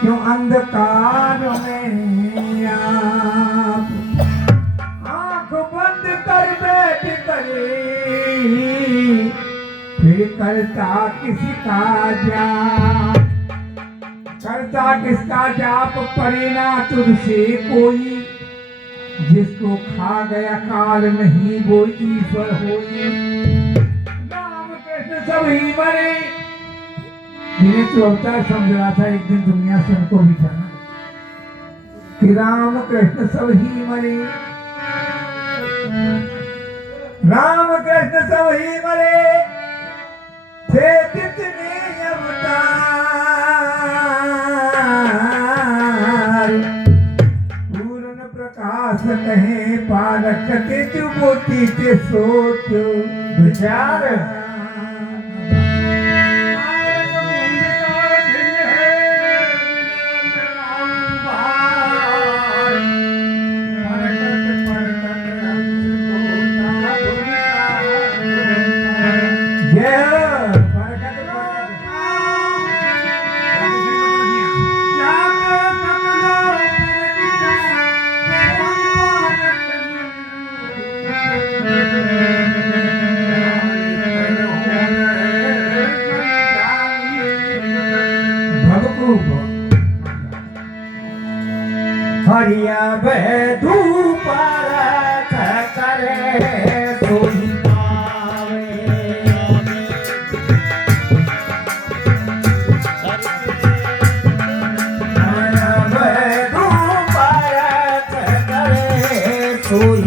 क्यों अंधकार में आप आंख बंद कर बैठ करे, फिर करता किसका जाप, करता किसका जाप परे ना तुझसे कोई, जिसको खा गया काल नहीं वो ईश्वर होई। राम कृष्ण सभी मरे, जिन्हें तू अवतार समझ रहा था एक दिन दुनिया से उनको भी जाना कि राम कृष्ण सब ही मरे, राम कृष्ण सब ही मरे थे जितने अवतार, पूर्ण प्रकाश कहे पालक के चुबोती के सोच विचार। हरिया बैधू परख करे सोई पावे, हरिया बैधू परख करे सोई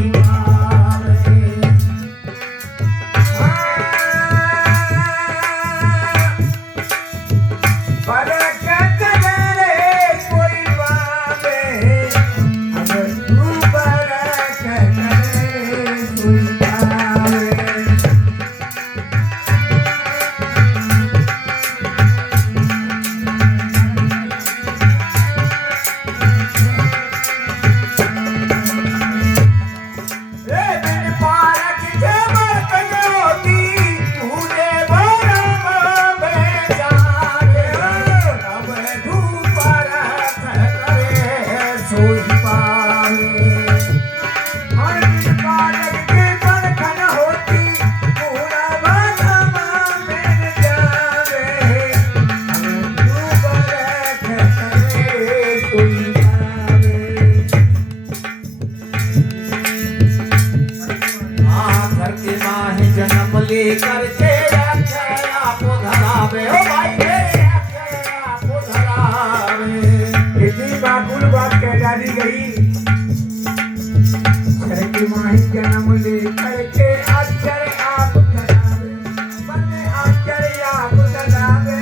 करके आपको धरावे, ओ भाई आपको धरावे। इतनी बाकुल बात कह डाली गई, करके माही जन्म ले करके अक्षर आप धरावे, बने अक्षर आप धरावे।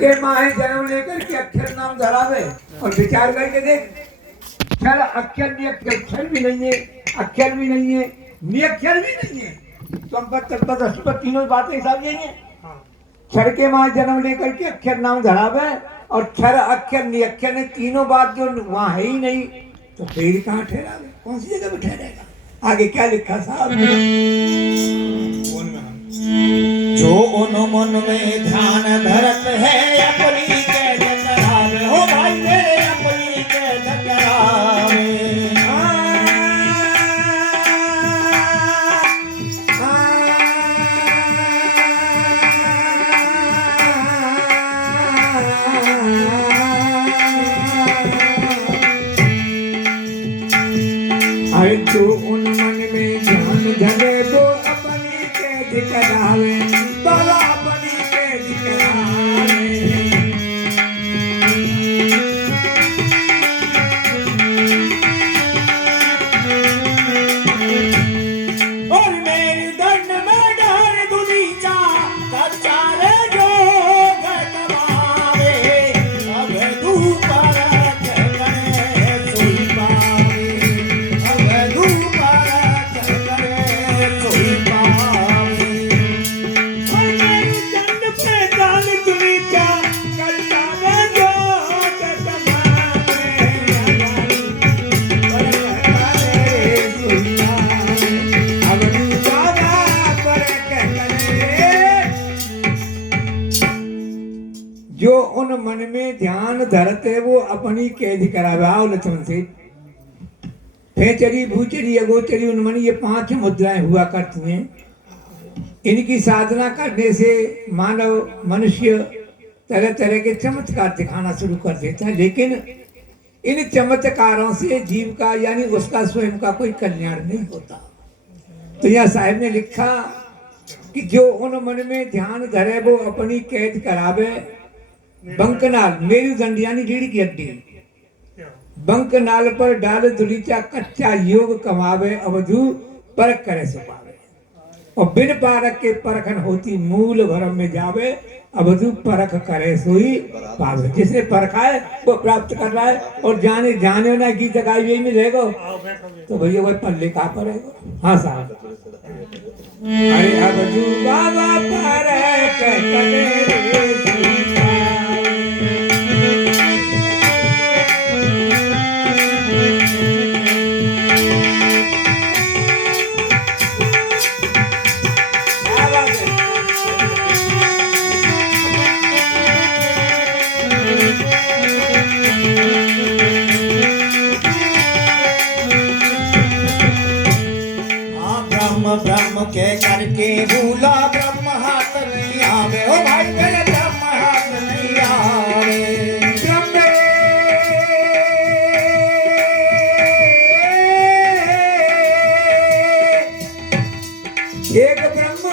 के माहे जन्म लेकर के अक्षर नाम धरावे और विचार करके देख, क्षर अक्षर नियक्षर भी नहीं है, अक्षर भी नहीं है, नियक्षर भी नहीं है, तो तीनों बातें हिसाब यही है। क्षर के माहे जन्म लेकर के अक्षर नाम धरावे और क्षर अक्षर नियक्षर ने तीनों बात जो वहां है ही नहीं, तो फिर कहाँ ठहरावे, कौन सी जगह पे ठहरेगा। आगे क्या लिखा साहब, जो उन मन में ध्यान धरत है अपनी के टकरावे, हो भाई मेरे अपनी के टकरावे। अरे दिखलावे बाबा अपनी के दिखलावे। और मेरी दंड में डाल दुनीचा कच्चा रे जो घर कमावे अब धूपर करे सोई पावे अब धूपर करे सोई पावे। और मेरी दंड पे डाल दुनीचा कच्चा रे जो घर कमावे जो उन मन में ध्यान धरते वो अपनी कैद करावे। आओ लक्ष्मण से फेचरी भूचरी अगोचरी उन्मनी ये 5 मुद्राएं हुआ करती हैं। इनकी साधना करने से मानव मनुष्य तरह तरह के चमत्कार दिखाना शुरू कर देता है, लेकिन इन चमत्कारों से जीव का यानी उसका स्वयं का कोई कल्याण नहीं होता। तो यह साहिब ने लिखा कि जो उन मन में ध्यान धरे वो अपनी कैद करावे। बंकनाल मेरुदंड यानी रीढ़ की हड्डी बंकनाल पर डाल दुलीचा कच्चा योग कमावे अवधु परख करे सो पावे। और बिन पारक के परखन होती मूल भरम में जावे अवधु परख करे सोई पावे। जिसने परखा है वो प्राप्त कर रहा है और जाने जाने ना गीत गाई हुई में रहेगा तो भैया वही पल्ले कहा पड़ेगा। हाँ साहब अरे अवधु बाबा परख करे रे सोई ब्रह्म के करके भूला ब्रह्म हाथ नहीं आवे। ओ भाई मेरे ब्रह्म हाथ नहीं आवे। एक ब्रह्म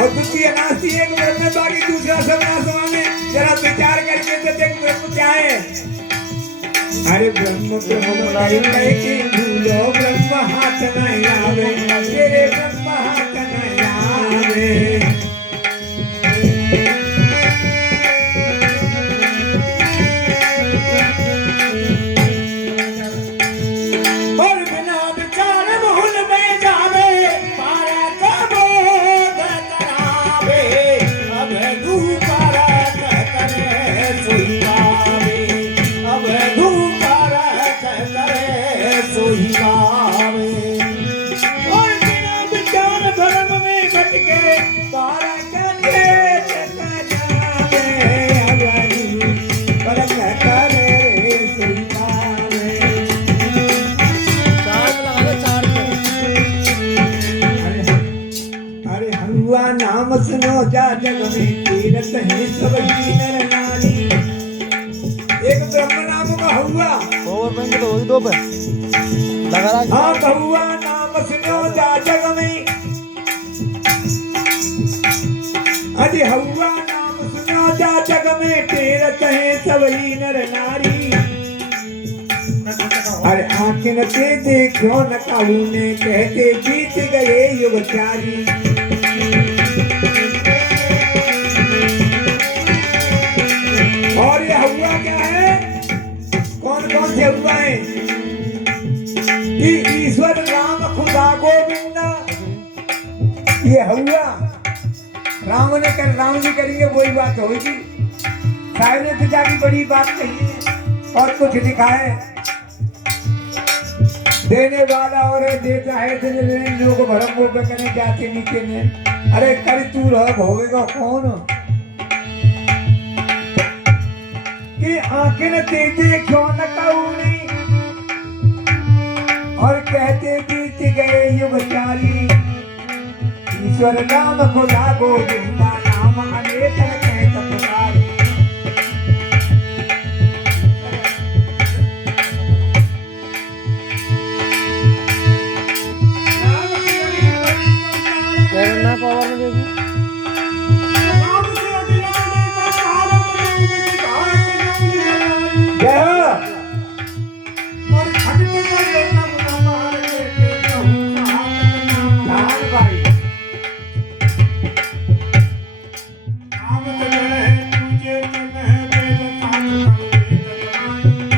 और द्वितीय नास्ति। एक ब्रह्म है बाकी दूसरा सब नासवान है। जरा विचार करके तो देख ब्रह्म क्या है। अरे ब्रह्म के भूलो ब्रह्म हाथ नहीं आवे तेरे ब्रह्म हाथ नहीं आवे। और बिना विचार भूल में जावे पारा का बोध करावे अब धूपर करे सोई पावे अब धूपर करे सोई पावे। और बिना विचार भरम में भट के पारा करे जावे परख करे सोई पावे। अरे हनुआ नाम सुनो जा जग में तीरथ है सब ही नर नारी। एक ब्रह्म नाम का हुआ पावर बैंक तो वही दो पे लगा रहा। हाँ बहुआ नाम सुनो जा जग में। अरे हुआ नाम सुनो जा जग में तीरथ है सब ही नर नारी। अरे आंखें न ते देखो न काहू ने कहते बीत गए युग चारी। और ये हुआ क्या है कौन कौन से हुआ है कि ईश्वर राम खुदा गोविंद। ये हुआ राम ने कर राम जी करेंगे वही बात होगी। साहिब ने तो जाकी बड़ी बात कही है और कुछ लिखा है। देने वाला और देता है देने लोग भरम वो करने जाते नीचे में। अरे कर तू रह होगा कौन कि आंखें न तेजे क्यों न कऊनी और कहते बीत गए युग चारी। ईश्वर नाम खुदा गोविंदा नाम अनेक कहत पुकारी। नाम करना पावर में देखी जय हो। नान भाई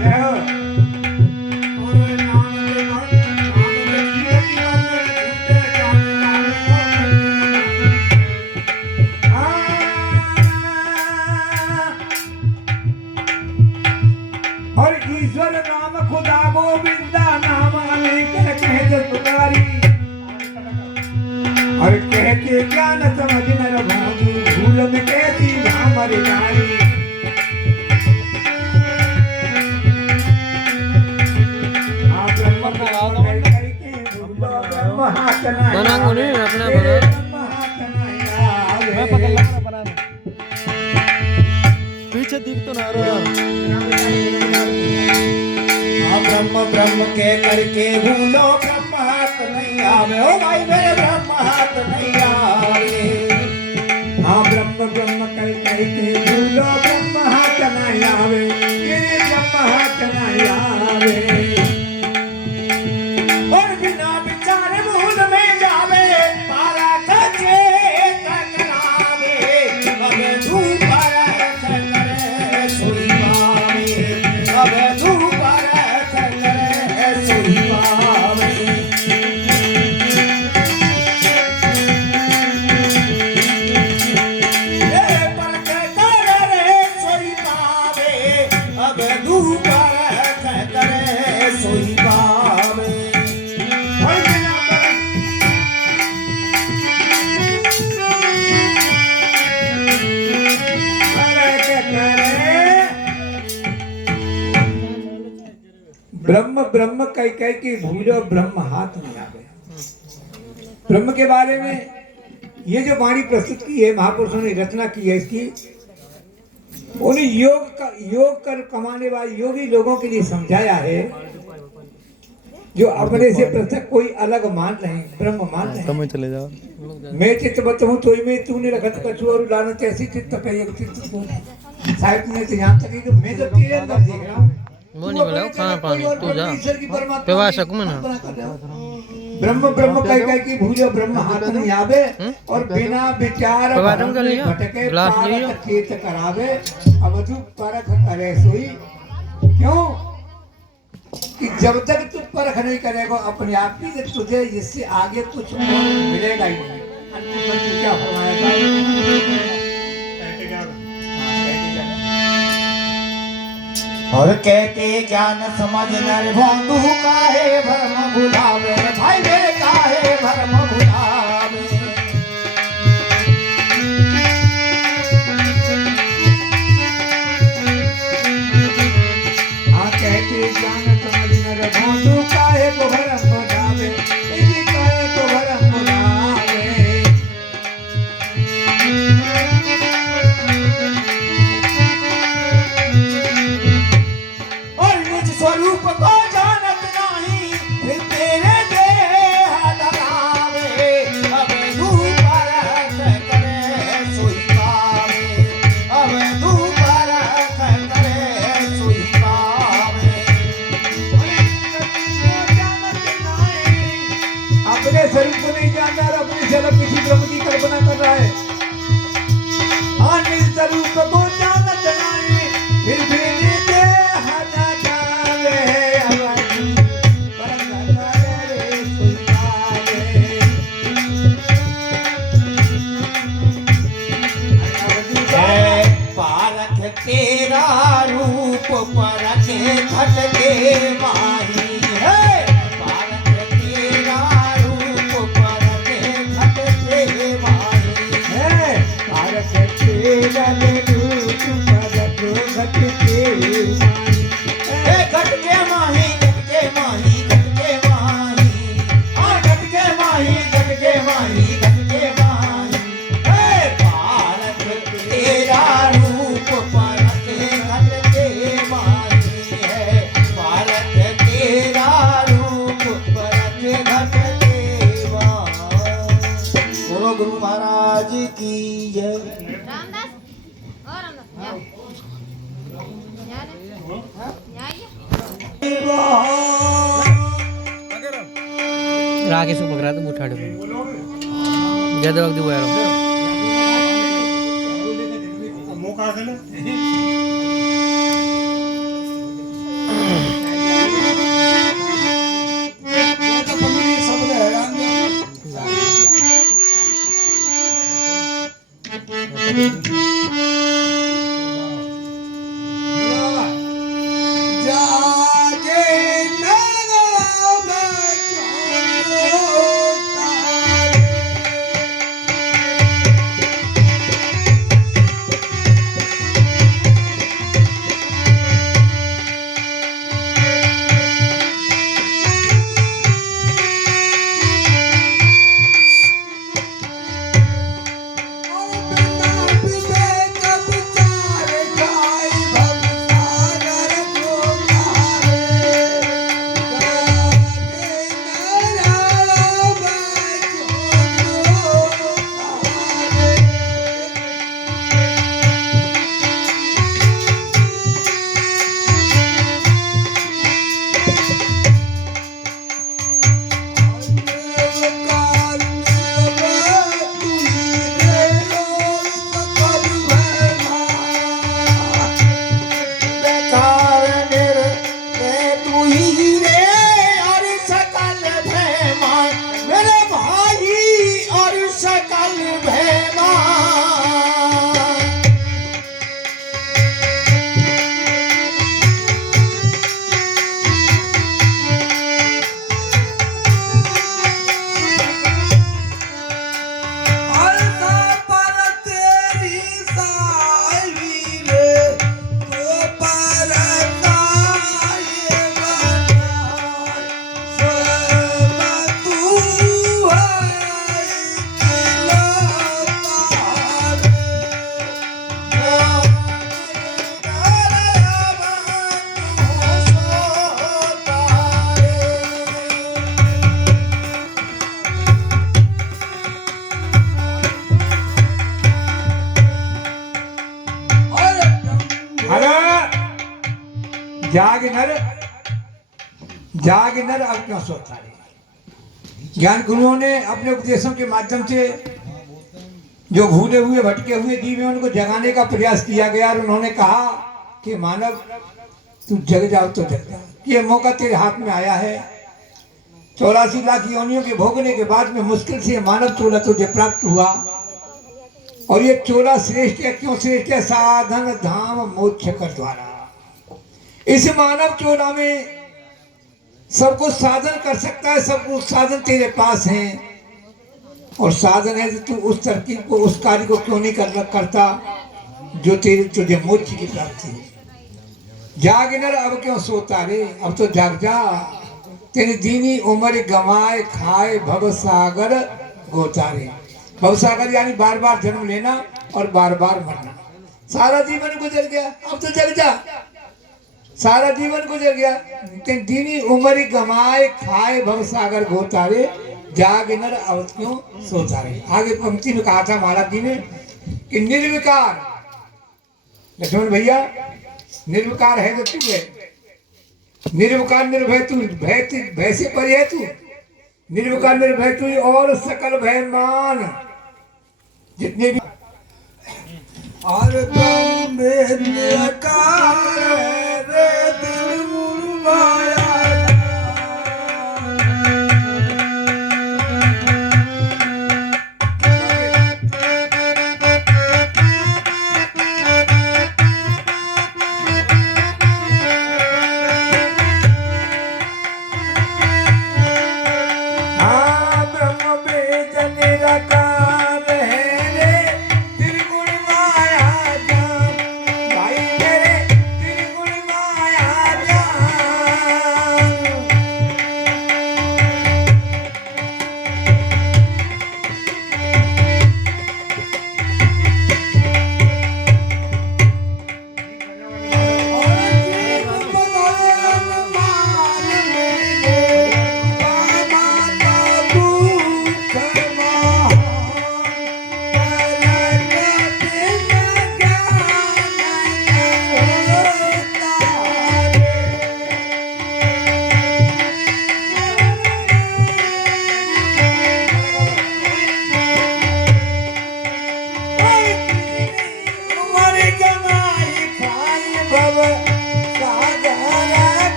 जय हो। और ईश्वर नाम खुदा गोविंदा नाम लेकर कहते पुकारी और कहते ज्ञान समझ नर भानु भूल में कहती हमारी नारी आप ब्रह्म करके भूलो ब्रह्म हाथ न बनाऊंगा नहीं, अपना आवे, बना। ब्रह्म हाथ न आवे। मैं पकड़ लगा बना पीछे दिख तो ना रहा हाँ ब्रह्म ब्रह्म के करके भूलो ब्रह्म हाथ नहीं आवे ओ भाई मेरे ब्रह्म हाथ नहीं आवे हाँ ब्रह्म ब्रह्म कह के भूलो ब्रह्म हाथ न आवे तेरे ब्रह्म हाथ न आवे और बिना विचार भूल में जावे पारा कचे टकरावे अबे धूप रख करे सोई पावे अबे धूप रख करे सोई पावे ए पर करे सोई पावे अबे धूप रख करे सोई पावे और बिना ब्रह्म ब्रह्म कह के भूलो ब्रह्म हाथ नहीं आवे। ब्रह्म के बारे में ये जो वाणी प्रस्तुत की है महापुरुषों ने रचना की है इसकी उन्हें योग कर कमाने वाले योगी लोगों के लिए समझाया है जो अपने से पृथक कोई अलग मान रहे हैं ब्रह्म मान रहे हैं। कम चले जाओ मैं चित्त बत हूँ तो में तूने रखत कछु और लानत ऐसी चित्त पे एक चित्त तू साहिब ने तो यहाँ तक कि मैं तो तेरे अंदर देख रहा हूँ वो नहीं बोला खाना पानी तू जा ईश्वर की परमात्मा पेवा सकूं ना ब्रह्म ब्रह्म कह के भूलो ब्रह्म हाथ नहीं आवे और बिना विचार पवा तुम कर लिया? भटके गिलास ले लिया? पारक चेत करावे अब तू परख करे सोई क्यों कि जब तक तू परख नहीं करेगा अपने आप ही तुझे इससे आगे कुछ मिलेगा ही नहीं। अंतिम पर तू क्या फरमाया था? और कहते ज्ञान समझ नर भोंदू काहे भरम भुलावे भाई मेरे काहे भरम भुलावे हाँ कहते ज्ञान समझ नर भोंदू काहे को भरम भुलावे इसी काहे को भरम भुलावे। और निज स्वरूप को जानत नहीं फिर तेरे देह धरावे अब धूप रख करे सोई पावे अब धूप रख करे सोई पावे अपने शरीर को नहीं जानता और अपने से अलग किसी ब्रह्म की कल्पना कर रहा है। हाँ निज स्वरूप को जानत नहीं फिर भी निज हाथ जावे परम करे सोई पावे। पारख तेरा रूप परखे घटके माही है पारख तेरा रूप परखे घटके माही है बोलो गुरु महाराज की जय। रामदास और रामदास राके से पकड़ा तो उठा दो ज्यादा वक्त हुआ यार जाग नर जाग नर अब क्यों सोता है। ज्ञान गुरुओं ने अपने उपदेशों के माध्यम से जो भूले हुए भटके हुए जीव हैं उनको जगाने का प्रयास किया गया और उन्होंने कहा कि मानव तू जग जाओ तो जग जाओ, ये मौका तेरे हाथ में आया है। 84 लाख योनियों के भोगने के बाद में मुश्किल से मानव चोला तुझे प्राप्त हुआ और ये चोला श्रेष्ठ है। क्यों श्रेष्ठ है? साधन धाम मोक्ष कर द्वारा। इस मानव चोला में सब कुछ साधन कर सकता है, सब कुछ साधन तेरे पास हैं और साधन है तो तू उस तरकीब को उस कार्य को क्यों नहीं करता जो तुझे मोक्ष की प्राप्ति है। जाग नर अब क्यों सोता रे, अब तो जाग जा। तेरी दीनी उम्र गंवाए खाए भव सागर गोतारे। भव सागर यानी बार बार जन्म लेना और बार बार मरना। सारा जीवन गुजर गया, अब तो जग जा। सारा जीवन गुजर गया, दीनी उम्र गंवाए खाए भव सागर गोतारे। जाग नर अब क्यों सोता रे। आगे पंक्ति में कहा था महाराज जी ने कि निर्विकार लक्ष्मण भैया, निर्विकार है तो तू है, निर्विकार निर्भय तू, भय से परे है तू, निर्विकार निर्भय तू और सकल भय मान जितने भी और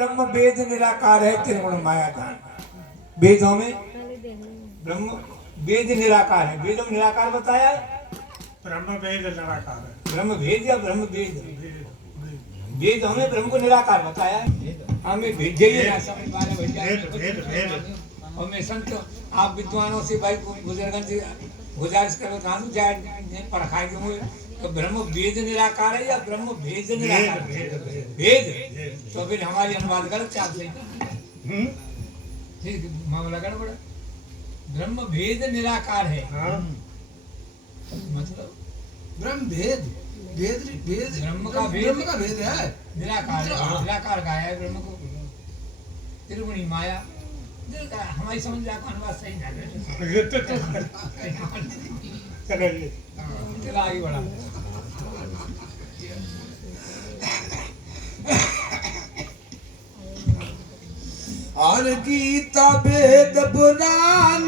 ब्रह्म वेद निराकार है, त्रिगुण माया जान। वेदों में ब्रह्म वेद निराकार है, वेदों में निराकार बताया है, ब्रह्म वेद निराकार है। ब्रह्म वेद या ब्रह्म वेद, वेद हमें ब्रह्म को निराकार बताया है। हमें भेजे ही ना समझ पाने वेद और मैं संत आप विद्वानों से भाई बुजुर्गों से गुजारिश करो तानु जाए परखाए जो तो ब्रह्म वेद निराकार है या ब्रह्म भेद निराकार है? वेद तो फिर हमारी अनुवाद गलत चाल से ठीक मामला गड़बड़। ब्रह्म भेद निराकार है मतलब ब्रह्म भेद भेद भेद ब्रह्म का भेद है, निराकार है, निराकार का है ब्रह्म को, त्रिगुणी माया हमारी समझ का अनुवाद सही ना चलिए चला आगे बढ़ा। और गीता भेद पुराण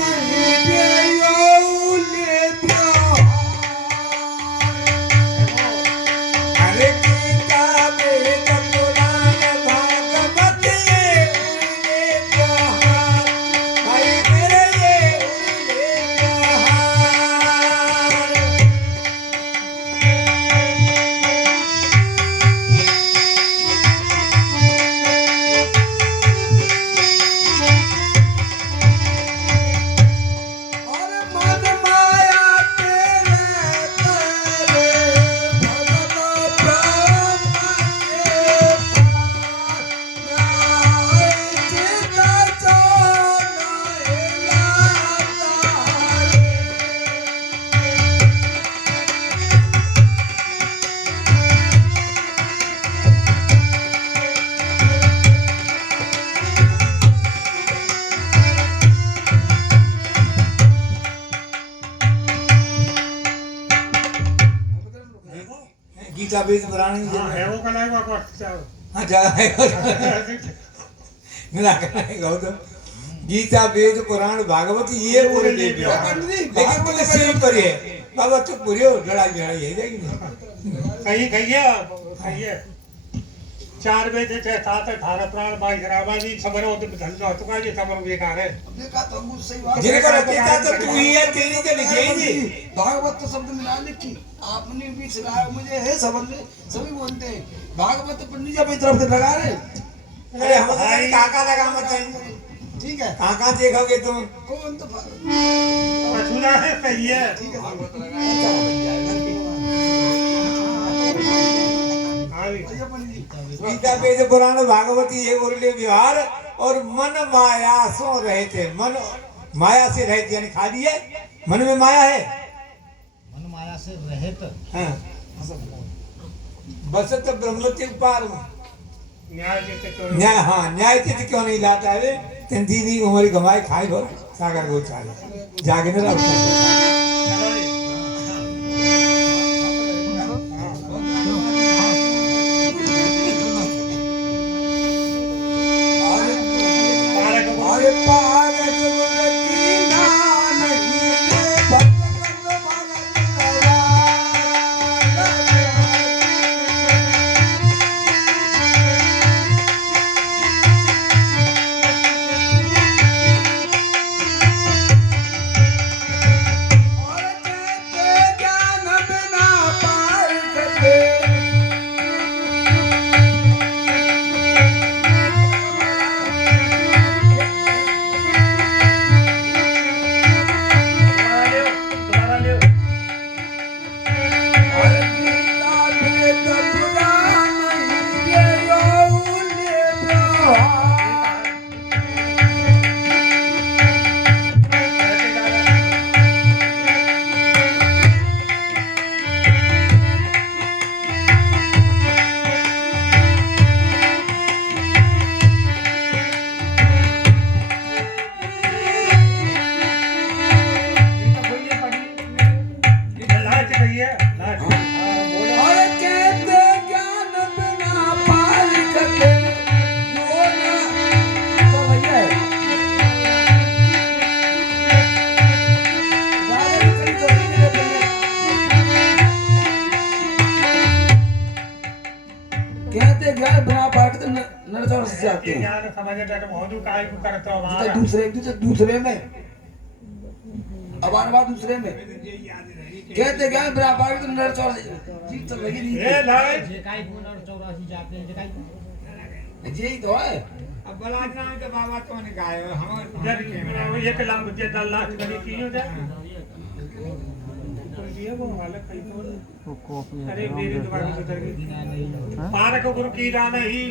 अरे गीता वेद पुराण भागवत ये उल्ले बहार, भाई मेरे ये उल्ले बहार। और मन माया तेरे तेरे भगत ब्रह्म के पार चिता सोना लाता गीता वेद पुराण हाँ है वो कलाएगा कुछ हाँ निराकार गौतम गीता वेद पुराण भागवत ये उल्ले बहार, लेकिन मुझे सही पर है बाबा तो पूरे लड़ाई लड़ाई है लेकिन कहीं कहिए 4 बजे थे 7 18 प्राण 22 रामाजी खबर हो तो धंधा तो का ये खबर बेकार है। देखा तो मुझ सही बात जिनका रचयिता तो तू ही है, तेरी तो लिखी है जी। भागवत तो शब्द मिला लिखी आपने भी सुनाया मुझे है समझ में, सभी बोलते हैं भागवत तो पंडित जी अपनी तरफ से लगा रहे। अरे हम तो कहीं काका लगा मत चाहिए, ठीक है काका देखोगे तुम कौन तो अछूना है सही है। ठीक है भागवत लगा हाँ जी। अच्छा पंडित जी गीता वेद पुराण भागवती ये उर्ले विहार और मन माया सो रहे थे, मन माया से रहे थे यानी खाली है, मन में माया है, मन माया से रहित हाँ बसत ब्रह्म के पार न्याय देते तो न्याय, हाँ न्याय चित क्यों नहीं लाता है? तंदीनी उमरी गवाए खाई भर सागर को चाले जागे न रखता चलो जी। अरे पार की नान और जाते हैं ज्ञान समझ डर बहुत काय को करते हो तो हमारा दूसरे में अबार बात दूसरे में कहते क्या बराबर तो नर चौर जीत तो लगी नहीं ये लाए यही तो है अब बलाज नाम के बाबा तो ने गाय हम जर ये के लाभ दे दल लाख करी की हो जाए ये वो वाला कहीं तो अरे मेरी दुकान में उतर गई पार को गुरु की राना ही